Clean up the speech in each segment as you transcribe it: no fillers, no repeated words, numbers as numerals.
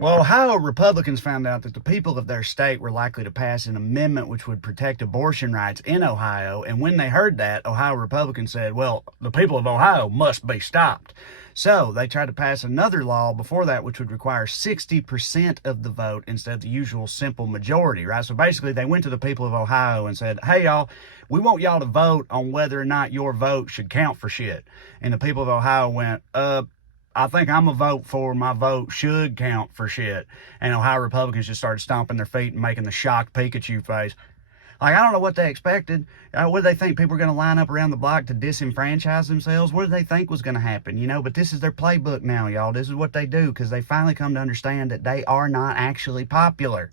Well, Ohio Republicans found out that the people of their state were likely to pass an amendment which would protect abortion rights in Ohio. And when they heard that, Ohio Republicans said, well, the people of Ohio must be stopped. So they tried to pass another law before that, which would require 60% of the vote instead of the usual simple majority, right? So basically, they went to the people of Ohio and said, hey, y'all, we want y'all to vote on whether or not your vote should count for shit. And the people of Ohio went, I think I'm a vote for my vote should count for shit. And Ohio Republicans just started stomping their feet and making the shocked Pikachu face. Like, I don't know what they expected. What did they think? People were going to line up around the block to disenfranchise themselves? What did they think was going to happen? You know, but this is their playbook now, y'all. This is what they do because they finally come to understand that they are not actually popular,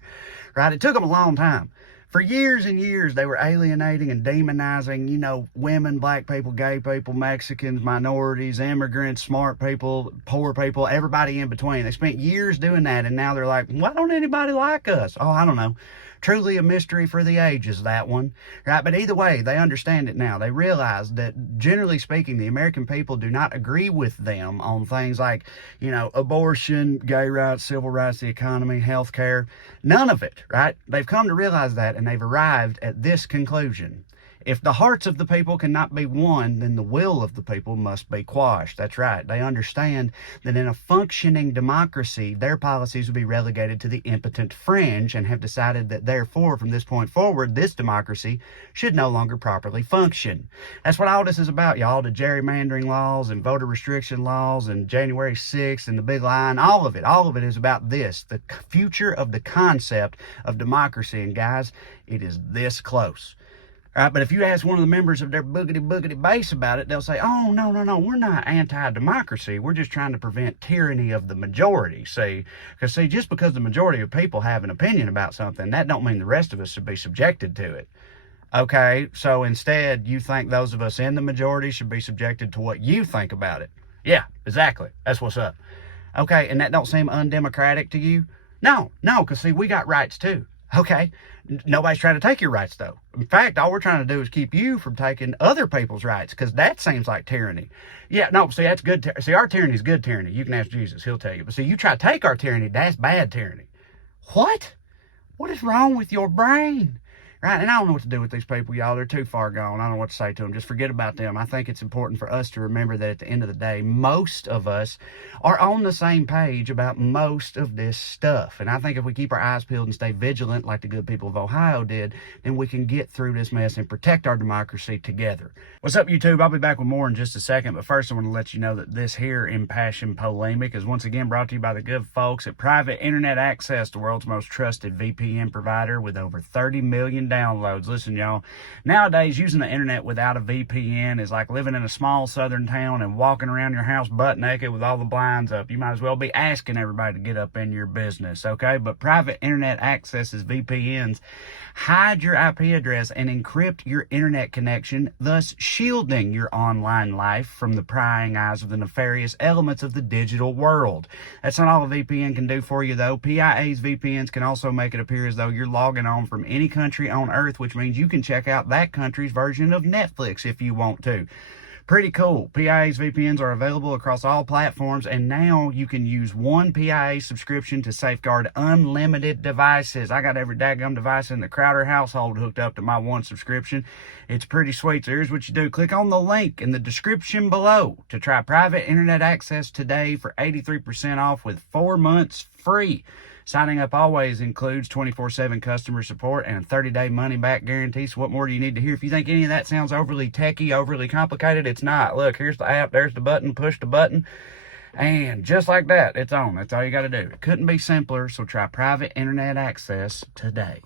right? It took them a long time. For years and years, they were alienating and demonizing, you know, women, black people, gay people, Mexicans, minorities, immigrants, smart people, poor people, everybody in between. They spent years doing that, and now they're like, why don't anybody like us? Oh, I don't know. Truly a mystery for the ages, that one, right? But either way, they understand it now. They realize that, generally speaking, the American people do not agree with them on things like, you know, abortion, gay rights, civil rights, the economy, healthcare, none of it, right? They've come to realize that, and they've arrived at this conclusion. If the hearts of the people cannot be won, then the will of the people must be quashed. That's right. They understand that in a functioning democracy, their policies will be relegated to the impotent fringe and have decided that therefore, from this point forward, this democracy should no longer properly function. That's what all this is about, y'all. The gerrymandering laws and voter restriction laws and January 6th and the big line, all of it is about this, the future of the concept of democracy. And guys, it is this close. Right, but if you ask one of the members of their boogity base about it, they'll say, oh, no, we're not anti-democracy. We're just trying to prevent tyranny of the majority, see? Because, see, just because the majority of people have an opinion about something, that don't mean the rest of us should be subjected to it. Okay, so instead, you think those of us in the majority should be subjected to what you think about it. Yeah, exactly. That's what's up. Okay, and that don't seem undemocratic to you? No, because, see, we got rights, too. Okay, nobody's trying to take your rights, though. In fact, all we're trying to do is keep you from taking other people's rights, because that seems like tyranny. Yeah, no, see, that's good. See, our tyranny is good tyranny. You can ask Jesus. He'll tell you. But see, you try to take our tyranny, that's bad tyranny. What? What is wrong with your brain? Right? And I don't know what to do with these people, y'all. They're too far gone. I don't know what to say to them. Just forget about them. I think it's important for us to remember that at the end of the day, most of us are on the same page about most of this stuff. And I think if we keep our eyes peeled and stay vigilant like the good people of Ohio did, then we can get through this mess and protect our democracy together. What's up, YouTube? I'll be back with more in just a second. But first, I want to let you know that this here impassioned polemic is once again brought to you by the good folks at Private Internet Access, the world's most trusted VPN provider with over 30 million downloads. Listen, y'all, nowadays using the internet without a VPN is like living in a small southern town and walking around your house butt naked with all the blinds up. You might as well be asking everybody to get up in your business, okay? But Private Internet Access's VPNs hide your IP address and encrypt your internet connection, thus shielding your online life from the prying eyes of the nefarious elements of the digital world. That's not all a VPN can do for you, though. PIA's VPNs can also make it appear as though you're logging on from any country on Earth, which means you can check out that country's version of Netflix if you want to. Pretty cool. PIA's VPNs are available across all platforms, and now you can use one PIA subscription to safeguard unlimited devices. I got every daggum device in the Crowder household hooked up to my one subscription. It's pretty sweet. So here's what you do. Click on the link in the description below to try Private Internet Access today for 83% off with 4 months free. Signing up always includes 24/7 customer support and a 30-day money-back guarantee. So what more do you need to hear? If you think any of that sounds overly techy, overly complicated, it's not. Look, here's the app. There's the button. Push the button. And just like that, it's on. That's all you got to do. It couldn't be simpler, so try Private Internet Access today.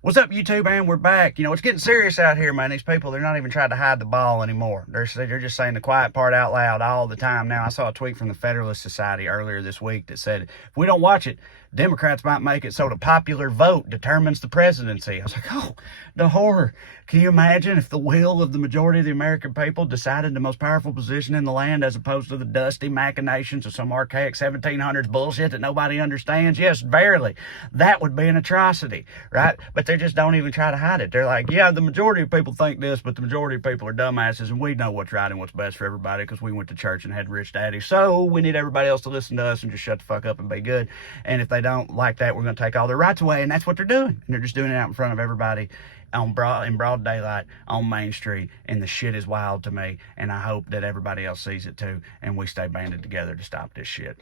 What's up, YouTube, man? We're back. You know, it's getting serious out here, man. These people, they're not even trying to hide the ball anymore. They're just saying the quiet part out loud all the time now. I saw a tweet from the Federalist Society earlier this week that said, if we don't watch it, Democrats might make it so the popular vote determines the presidency. I was like, oh, the horror. Can you imagine if the will of the majority of the American people decided the most powerful position in the land as opposed to the dusty machinations of some archaic 1700s bullshit that nobody understands? Yes, verily, that would be an atrocity, right? But they just don't even try to hide it. They're like, yeah, the majority of people think this, but the majority of people are dumbasses, and we know what's right and what's best for everybody because we went to church and had rich daddies. So we need everybody else to listen to us and just shut the fuck up and be good. And if they don't like that, we're going to take all their rights away. And that's what they're doing. And they're just doing it out in front of everybody in broad daylight on Main Street, and the shit is wild to me, and I hope that everybody else sees it too, and we stay banded together to stop this shit.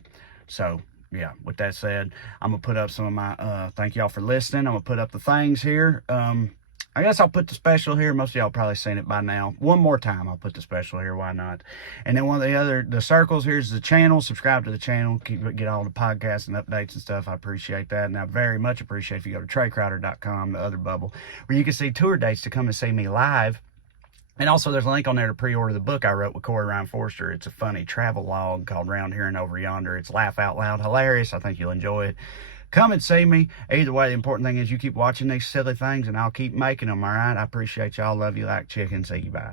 So yeah, with that said, I'm gonna put up some of my thank y'all for listening. I'm gonna put up the things here. I guess I'll put the special here. Most of y'all probably seen it by now. One more time, I'll put the special here. Why not? And then one of the circles, here's the channel. Subscribe to the channel. Get all the podcasts and updates and stuff. I appreciate that. And I very much appreciate if you go to TreyCrowder.com, the other bubble, where you can see tour dates to come and see me live. And also, there's a link on there to pre-order the book I wrote with Corey Ryan Forster. It's a funny travel log called Round Here and Over Yonder. It's laugh out loud hilarious. I think you'll enjoy it. Come and see me. Either way, the important thing is you keep watching these silly things, and I'll keep making them, all right? I appreciate y'all. Love you like chicken. See you. Bye.